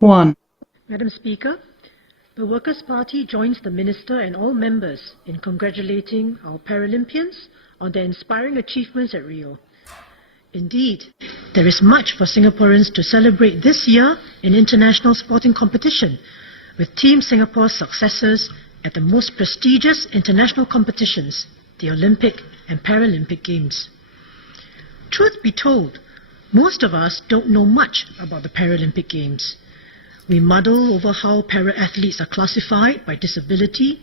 1. Madam Speaker, the Workers' Party joins the Minister and all members in congratulating our Paralympians on their inspiring achievements at Rio. Indeed, there is much for Singaporeans to celebrate this year in international sporting competition, with Team Singapore's successes at the most prestigious international competitions, the Olympic and Paralympic Games. Truth be told, most of us don't know much about the Paralympic Games. We muddle over how para-athletes are classified by disability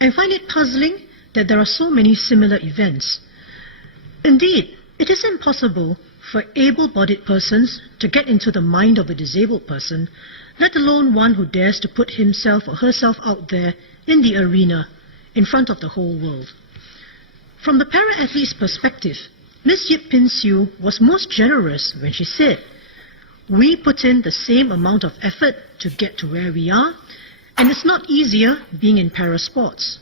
and find it puzzling that there are so many similar events. Indeed, it is impossible for able-bodied persons to get into the mind of a disabled person, let alone one who dares to put himself or herself out there in the arena in front of the whole world. From the para-athlete's perspective, Ms. Yip Pin Siu was most generous when she said, "We put in the same amount of effort to get to where we are, and it's not easier being in para-sports."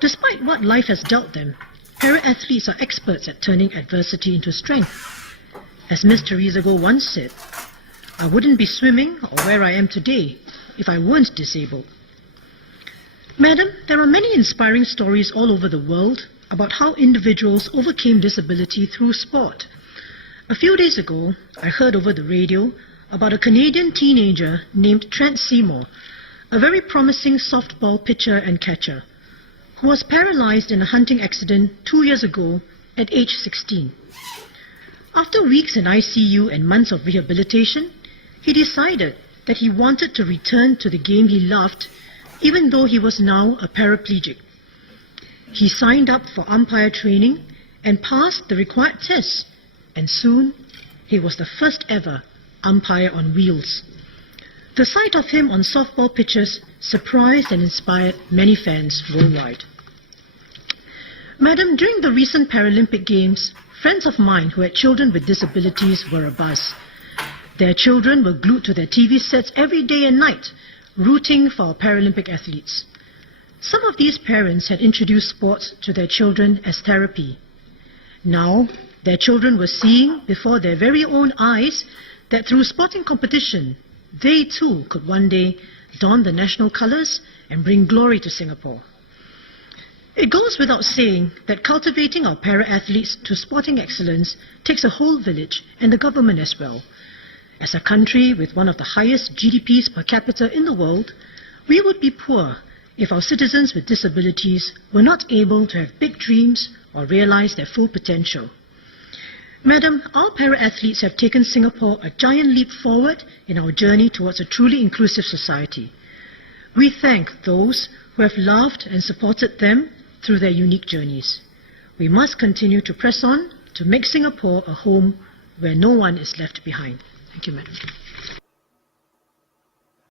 Despite what life has dealt them, para-athletes are experts at turning adversity into strength. As Ms. Theresa Goh once said, "I wouldn't be swimming or where I am today if I weren't disabled." Madam, there are many inspiring stories all over the world about how individuals overcame disability through sport. A few days ago, I heard over the radio about a Canadian teenager named Trent Seymour, a very promising softball pitcher and catcher, who was paralyzed in a hunting accident 2 years ago at age 16. After weeks in ICU and months of rehabilitation, he decided that he wanted to return to the game he loved, even though he was now a paraplegic. He signed up for umpire training and passed the required tests, and soon he was the first ever umpire on wheels. The sight of him on softball pitches surprised and inspired many fans worldwide. Madam, during the recent Paralympic Games, friends of mine who had children with disabilities were abuzz. Their children were glued to their TV sets every day and night, rooting for our Paralympic athletes. Some of these parents had introduced sports to their children as therapy. Now, their children were seeing before their very own eyes that through sporting competition, they too could one day don the national colours and bring glory to Singapore. It goes without saying that cultivating our para-athletes to sporting excellence takes a whole village and the government as well. As a country with one of the highest GDPs per capita in the world, we would be poor if our citizens with disabilities were not able to have big dreams or realize their full potential. Madam, our para-athletes have taken Singapore a giant leap forward in our journey towards a truly inclusive society. We thank those who have loved and supported them through their unique journeys. We must continue to press on to make Singapore a home where no one is left behind. Thank you, Madam.